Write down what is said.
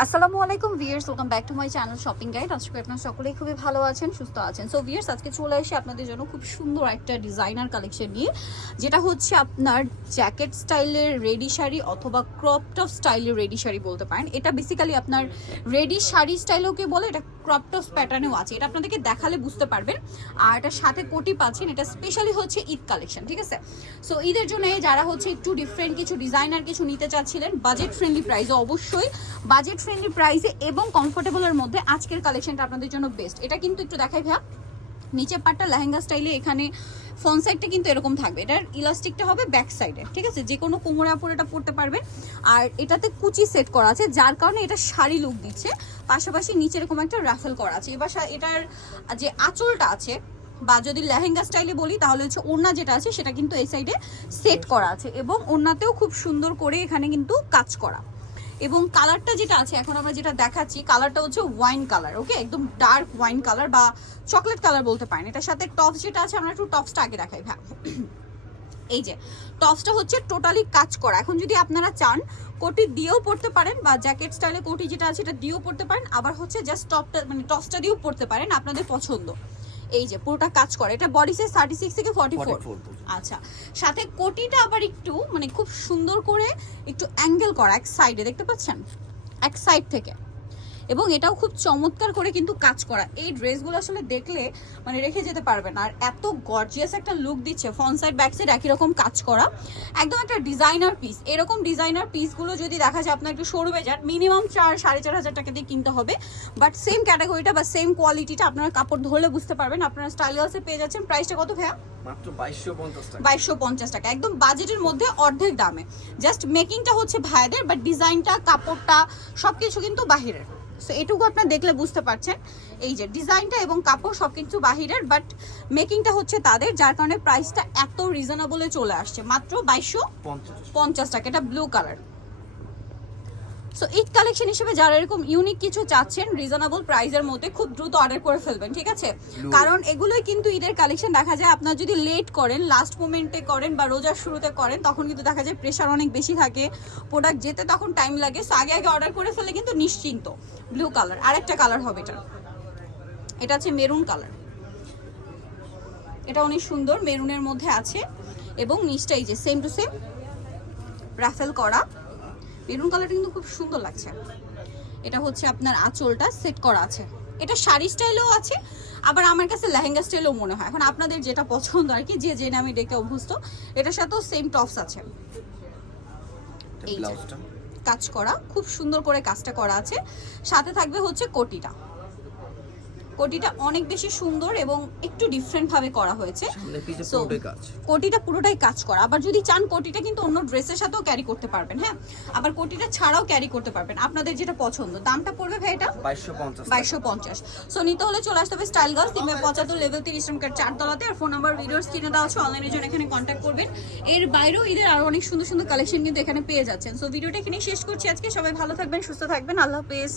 আসসালামু আলাইকুম viewers welcome back to my channel shopping guide আজকে আপনারা সকলেই খুবই ভালো আছেন, সুস্থ আছেন। সো ভিয়ার্স আজকে চলে এসে আপনাদের জন্য খুব সুন্দর একটা ডিজাইনার কালেকশন নিয়ে, যেটা হচ্ছে আপনার জ্যাকেট স্টাইলের রেডি শাড়ি অথবা ক্রপ টপ স্টাইলের রেডি শাড়ি বলতে পারেন। এটা বেসিক্যালি আপনার রেডি শাড়ি স্টাইলও কে বলে, এটা ক্রপ টপ প্যাটার্নেও আছে। এটা আপনাদেরকে দেখালে বুঝতে পারবেন। আর এটার সাথে কোটি পাচ্ছেন, এটা স্পেশালি হচ্ছে ঈদ কালেকশন ঠিক আছে? সো ঈদের জন্য যারা হচ্ছে একটু ডিফারেন্ট কিছু ডিজাইনার কিছু নিতে চাচ্ছিলেন বাজেট ফ্রেন্ডলি প্রাইসে অবশ্যই বাজেট ফ্রেন্ডলি প্রাইসে এবং কমফোর্টেবলের মধ্যে আজকের কালেকশনটা আপনাদের জন্য বেস্ট এটা কিন্তু একটু দেখাই ভাইয়া। নিচের পাটটা লেহেঙ্গা স্টাইলে এখানে ফ্রন্ট সাইডটা কিন্তু এরকম থাকবে। এটার ইলাস্টিকটা হবে ব্যাক সাইডে ঠিক আছে? যে কোনো কোমরে আপুর এটা পরতে পারবে। আর এটাতে কুচি সেট করা আছে, যার কারণে এটা শাড়ি লুক দিচ্ছে। পাশাপাশি নিচে এরকম একটা রাফেল করা আছে। এবার এটার যে আঁচলটা আছে, বা যদি লেহেঙ্গা স্টাইলে বলি, তাহলে হচ্ছে ওড়না যেটা আছে, সেটা কিন্তু এই সাইডে সেট করা আছে। এবং ওড়নাতেও খুব সুন্দর করে এখানে কিন্তু কাজ করা। এবং কালারটা যেটা আছে, এখন আমরা যেটা দেখাচ্ছি, কালারটা হচ্ছে ওয়াইন কালার ওকে একদম ডার্ক ওয়াইন কালার বা চকলেট কালার বলতে পারেন। এটার সাথে টপস যেটা আছে, আমরা একটু টপসটা আগে দেখাই ভ্যা এই যে টপসটা হচ্ছে টোটালি কাজ করা। এখন যদি আপনারা চান, কোটি দিয়েও পড়তে পারেন বা জ্যাকেট স্টাইলে কোটি যেটা আছে, এটা দিয়েও পড়তে পারেন। আবার হচ্ছে জাস্ট টপটা মানে টপসটা দিয়েও পড়তে পারেন আপনাদের পছন্দ। এই যে পুরোটা কাজ করে। এটা বডি সাইজ থার্টি সিক্স থেকে ফর্টি ফোর 44 আচ্ছা সাথে কোটিটা আবার একটু মানে খুব সুন্দর করে একটু অ্যাঙ্গেল করা এক সাইডে দেখতে পাচ্ছেন? এক সাইড থেকে। এবং এটাও খুব চমৎকার করে কিন্তু কাজ করা। এই ড্রেসগুলো আসলে দেখলে মানে রেখে যেতে পারবেন। আর এত গর্জিয়াস একটা লুক দিচ্ছে ফ্রন্ট সাইড ব্যাক সাইড একই রকম কাজ করা। একদম একটা ডিজাইনার পিস এরকম ডিজাইনার পিসগুলো যদি দেখা যায় আপনার একটু শোরুমে যান মিনিমাম চার সাড়ে চার হাজার টাকা দিয়ে কিনতে হবে। বাট সেম ক্যাটাগরিটা বা সেম কোয়ালিটিটা আপনারা কাপড় ধরলে বুঝতে পারবেন। আপনারা স্টাইলাসে পেয়ে যাচ্ছেন প্রাইসটা কত ভাইয়া? মাত্র বাইশশো পঞ্চাশ টাকা। একদম বাজেটের মধ্যে অর্ধেক দামে। জাস্ট মেকিংটা হচ্ছে ভাইদের বাট ডিজাইনটা কাপড়টা সব কিছু কিন্তু বাহিরের। সো এটুকু আপনার দেখলে বুঝতে পারছেন। এই যে, ডিজাইনটা এবং কাপড় সব কিছু বাহিরের বাট মেকিংটা হচ্ছে তাদের, যার কারণে প্রাইসটা এত রিজনেবলে চলে আসছে। মাত্র বাইশশো পঞ্চাশ টাকা। এটা blue colour so Eid collection হিসেবে যারা এরকম ইউনিক কিছু চাচ্ছেন রিজনেবল প্রাইসের মধ্যে খুব দ্রুত অর্ডার করে ফেলবেন ঠিক আছে? কারণ এগুলোই কিন্তু ঈদের কালেকশন দেখা যায় আপনার যদি লেট করেন লাস্ট মোমেন্টে করেন বা রোজার শুরুতে করেন তখন কিন্তু দেখা যায় প্রেশার অনেক বেশি থাকে। প্রোডাক্ট যেতে তখন টাইম লাগে সো আগে আগে অর্ডার করে ফেলে কিন্তু নিশ্চিন্ত। ব্লু কালার আরেকটা কালার হবে এটা। এটা হচ্ছে মেরুন কালার এটা অনেক সুন্দর মেরুনের মধ্যে আছে। এবং নিচটা এই যে সেম টু সেম রাফেল করা। মেরুন কালারটা কিন্তু খুব সুন্দর লাগছে। এটা হচ্ছে আপনার আঁচলটা সেট করা আছে। এটা শাড়ি স্টাইলও আছে আবার আমার কাছে লেহেঙ্গা স্টাইলও মনে হয়। এখন আপনাদের যেটা পছন্দ আর কি যে যে নামে ডেকে অভ্যস্ত এটার সাথেও সেম টপস আছে। এই ব্লাউজটা? কাজ করা খুব সুন্দর করে কাজটা করা আছে। সাথে থাকবে হচ্ছে কোটিটা। কোটিটা অনেক বেশি সুন্দর এবং একটু ডিফারেন্ট ভাবে করা হয়েছে। কোটিটা পুরোটাই কাজ করা। আবার যদি চান কোটিটা কিন্তু অন্য ড্রেসের সাথেও ক্যারি করতে পারবেন হ্যাঁ? আবার কোটিটা ছাড়াও ক্যারি করতে পারবেন। আপনাদের যেটা পছন্দ দামটা পড়বে ভাই এটা? বাইশশো পঞ্চাশ সো নিতে হলে চলে আসতে হবে স্টাইল গার্লস তিনবার পঁচাত্তর লেভেল তিরিশ নম্বর চারতলাতে আর ফোন নাম্বার ভিডিওর স্ক্রিনে দেওয়া আছে অনলাইনের জন্য এখানে কন্ট্যাক্ট করবেন। এর বাইরেও ঈদের আরও অনেক সুন্দর সুন্দর কালেকশন কিন্তু এখানে পেয়ে যাচ্ছেন। সো ভিডিওটা এখানে শেষ করছি আজকে। সবাই ভালো থাকবেন সুস্থ থাকবেন। আল্লাহ হাফেজ।